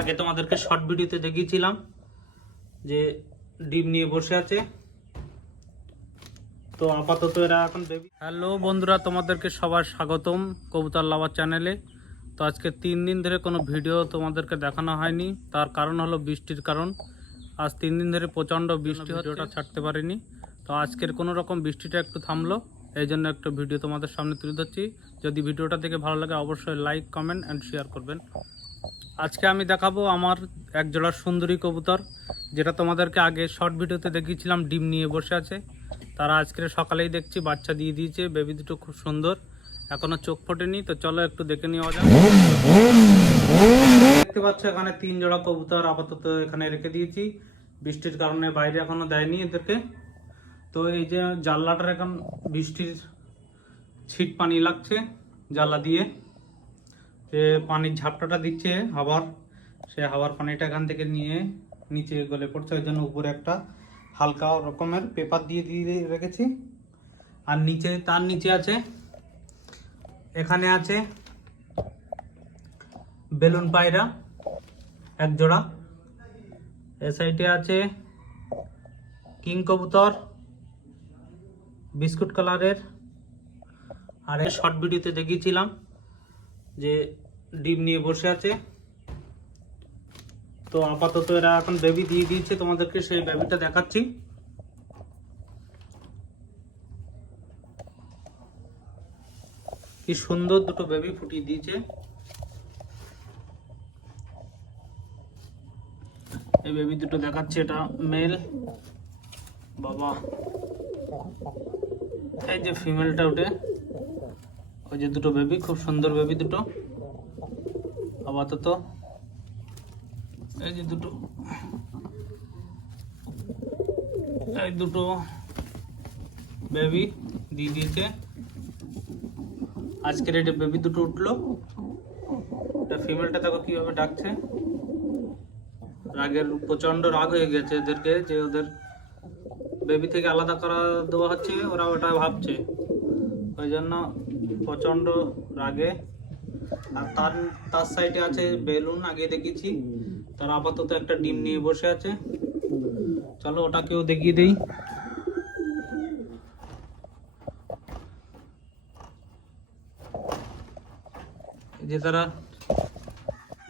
আগে তোমাদেরকে শর্ট ভিডিওতে দেখিয়েছিলাম যে ডিম নিয়ে বসে আছে। তো আপাতত এরা এখন বেবি হ্যালো বন্ধুরা তোমাদেরকে সবার স্বাগতম কবুতর লাভার চ্যানেলে তো আজকে তিন দিন ধরে কোনো ভিডিও তোমাদেরকে দেখানো হয়নি। তার কারণ হলো বৃষ্টির কারণ। আজ তিন দিন ধরে প্রচণ্ড বৃষ্টি ভিডিওটা ছাড়তে পারিনি। তো আজকের কোনো রকম বৃষ্টিটা একটু থামলো। এই জন্য একটু ভিডিও তোমাদের সামনে তুলে ধরছি। যদি ভিডিওটা দেখে ভালো লাগে অবশ্যই লাইক কমেন্ট অ্যান্ড শেয়ার করবেন। আজকে আমি দেখাবো আমার এক জোড়া সুন্দরী কবুতর, যেটা তোমাদেরকে আগে শর্ট ভিডিওতে দেখিয়েছিলাম, ডিম নিয়ে বসে আছে। তারা আজকের সকালেই দেখছি, বাচ্চা দিয়ে দিয়েছে বেবি দুটো খুব সুন্দর, এখনও চোখ ফোটেনি, তো চলো একটু দেখে নেওয়া যাক। দেখতে পাচ্ছ, এখানে তিন জোড়া কবুতর আপাতত এখানে রেখে দিয়েছি। বৃষ্টির কারণে বাইরে এখনও দেয়নি এদেরকে। তো এই যে জানলাটার এখন বৃষ্টির ছিট পানি লাগছে, জানলা দিয়ে। যে পানির ঝাপটাটা দিচ্ছে হাওয়ার। সে হাওয়ার পানিটা এখান থেকে নিয়ে নিচে গলে পড়ছে। ওই জন্য উপরে একটা হালকা রকমের পেপার দিয়ে দিয়ে রেখেছি। আর নিচে, তার নিচে আছে, এখানে আছে বেলুন পায়রা, এক জোড়া। এ সাইডে আছে কিং কবুতর, বিস্কুট কালারের। আর শর্ট ভিডিওতে দেখিয়েছিলাম। যে ডিম নিয়ে বসে আছে। তো আপাতত এরা এখন বেবি দিয়ে দিয়েছে, তোমাদেরকে সেই বেবিটা দেখাচ্ছি। কি সুন্দর দুটো বেবি ফুটিয়ে দিয়েছে। এই বেবি দুটো দেখাচ্ছে, এটা মেল বাবা। এই যে ফিমেলটা ওঠে। ওই যে দুটো বেবি খুব সুন্দর বেবি দুটো। আপাতত এই যে দুটো। এই দুটো বেবি দিয়ে দিয়েছে আজকের এটা বেবি দুটো উঠল। এটা ফিমেলটা দেখো কীভাবে ডাকছে। রাগের প্রচণ্ড রাগ হয়ে গেছে এদেরকে, যে ওদের বেবি থেকে আলাদা করা দেওয়া হচ্ছে, ওরা ওটা ভাবছে। ওই জন্য প্রচণ্ড রাগে। আর তার তার সাইডে আছে বেলুন, আগে দেখেছি। তার আপাতত একটা ডিম নিয়ে বসে আছে। চলো ওটাকেও দেখিয়ে দেই। যে তারা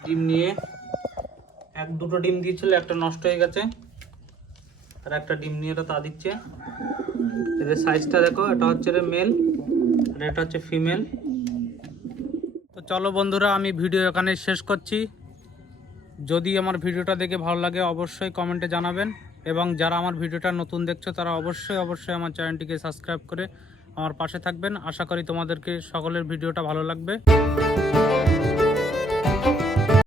ডিম নিয়ে, এক দুটো ডিম দিয়েছিল, একটা নষ্ট হয়ে গেছে। আর একটা ডিম নিয়ে তা দিচ্ছে। এদের সাইজটা দেখো, এটা হচ্ছে মেল আর এটা হচ্ছে ফিমেল। তো চলো বন্ধুরা, আমি ভিডিও এখানে শেষ করছি। যদি আমার ভিডিওটা দেখে ভালো লাগে, অবশ্যই কমেন্টে জানাবেন। এবং যারা আমার ভিডিওটা নতুন দেখছ, তারা অবশ্যই অবশ্যই আমার চ্যানেলটিকে সাবস্ক্রাইব করে আমার পাশে থাকবেন। আশা করি তোমাদেরকে সকলের ভিডিওটা ভালো লাগবে।